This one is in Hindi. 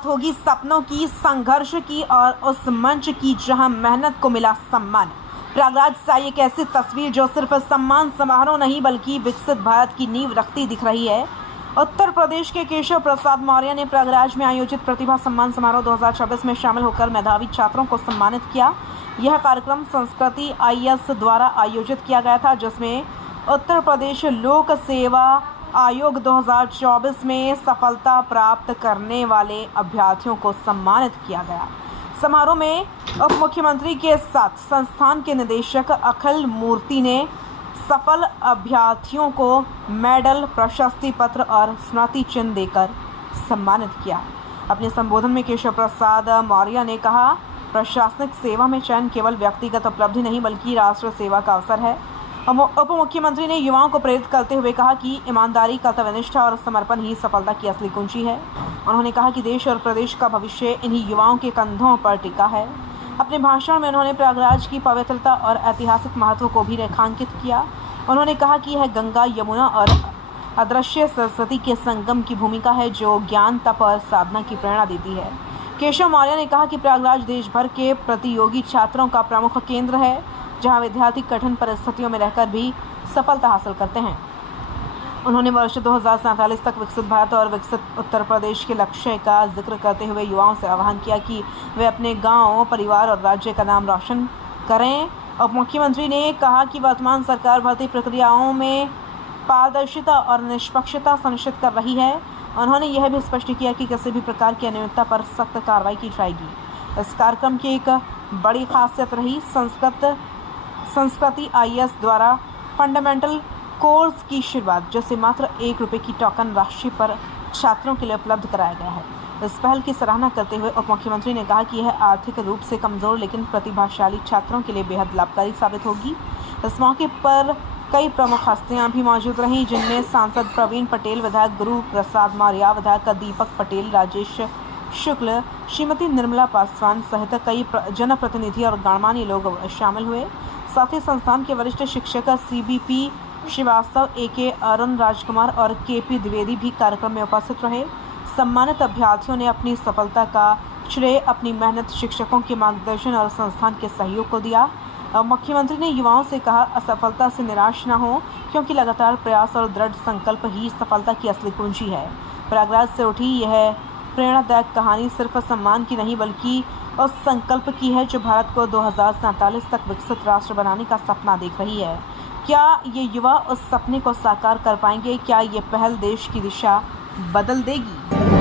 बात होगी सपनों की, संघर्ष की और उस मंच की जहां मेहनत को मिला सम्मान। प्रयागराज से आई एक ऐसी तस्वीर जो सिर्फ सम्मान समारोह नहीं बल्कि विकसित भारत की नींव रखती दिख रही है। उत्तर प्रदेश के केशव प्रसाद मौर्य ने प्रयागराज में आयोजित प्रतिभा सम्मान समारोह 2024 में शामिल होकर मेधावी छात्रों को सम्मानित किया। यह कार्यक्रम संस्कृति IAS द्वारा आयोजित किया गया था, जिसमें उत्तर प्रदेश लोक सेवा आयोग 2024 में सफलता प्राप्त करने वाले अभ्यर्थियों को सम्मानित किया गया। समारोह में उप मुख्यमंत्री के साथ संस्थान के निदेशक अखिल मूर्ति ने सफल अभ्यर्थियों को मेडल, प्रशस्ति पत्र और स्मृति चिन्ह देकर सम्मानित किया। अपने संबोधन में केशव प्रसाद मौर्य ने कहा, प्रशासनिक सेवा में चयन केवल व्यक्तिगत उपलब्धि नहीं बल्कि राष्ट्र सेवा का अवसर है। उप मुख्यमंत्री ने युवाओं को प्रेरित करते हुए कहा कि ईमानदारी, कर्तव्यनिष्ठा और समर्पण ही सफलता की असली कुंजी है। उन्होंने कहा कि देश और प्रदेश का भविष्य इन्हीं युवाओं के कंधों पर टिका है। अपने भाषण में उन्होंने प्रयागराज की पवित्रता और ऐतिहासिक महत्व को भी रेखांकित किया। उन्होंने कहा कि यह गंगा, यमुना और अदृश्य सरस्वती के संगम की भूमिका है जो ज्ञान, तप और साधना की प्रेरणा देती है। केशव मौर्य ने कहा कि प्रयागराज देश भर के प्रतियोगी छात्रों का प्रमुख केंद्र है, जहां विद्यार्थी कठिन परिस्थितियों में रहकर भी सफलता हासिल करते हैं। उन्होंने वर्ष 2047 तक विकसित भारत और विकसित उत्तर प्रदेश के लक्ष्य का जिक्र करते हुए युवाओं से आह्वान किया कि वे अपने गांव, परिवार और राज्य का नाम रोशन करें। उप मुख्यमंत्री ने कहा कि वर्तमान सरकार भर्ती प्रक्रियाओं में पारदर्शिता और निष्पक्षता सुनिश्चित कर रही है। उन्होंने यह भी स्पष्ट किया कि किसी भी प्रकार की अनियमितता पर सख्त कार्रवाई की जाएगी। इस कार्यक्रम की एक बड़ी खासियत रही संस्कृति IAS द्वारा फंडामेंटल कोर्स की शुरुआत, जिसे मात्र ₹1 की टोकन राशि पर छात्रों के लिए उपलब्ध कराया गया है। इस पहल की सराहना करते हुए उप मुख्यमंत्री ने कहा कि यह आर्थिक रूप से कमजोर लेकिन प्रतिभाशाली छात्रों के लिए बेहद लाभकारी साबित होगी। इस मौके पर कई प्रमुख हस्तियां भी मौजूद रहीं, जिनमें सांसद प्रवीण पटेल, विधायक गुरु प्रसाद मौर्य, विधायक दीपक पटेल, राजेश शुक्ल, श्रीमती निर्मला पासवान सहित कई जनप्रतिनिधि और गणमान्य लोग शामिल हुए। साथ ही संस्थान के वरिष्ठ शिक्षक CBP श्रीवास्तव, AK अरुण राजकुमार और KP द्विवेदी भी कार्यक्रम में उपस्थित रहे। सम्मानित अभ्यर्थियों ने अपनी सफलता का श्रेय अपनी मेहनत, शिक्षकों के मार्गदर्शन और संस्थान के सहयोग को दिया। मुख्यमंत्री ने युवाओं से कहा, असफलता से निराश न हो, क्योंकि लगातार प्रयास और दृढ़ संकल्प ही सफलता की असली कुंजी है। प्रयागराज से उठी यह प्रेरणादायक कहानी सिर्फ सम्मान की नहीं बल्कि उस संकल्प की है जो भारत को 2047 तक विकसित राष्ट्र बनाने का सपना देख रही है। क्या ये युवा उस सपने को साकार कर पाएंगे? क्या ये पहल देश की दिशा बदल देगी?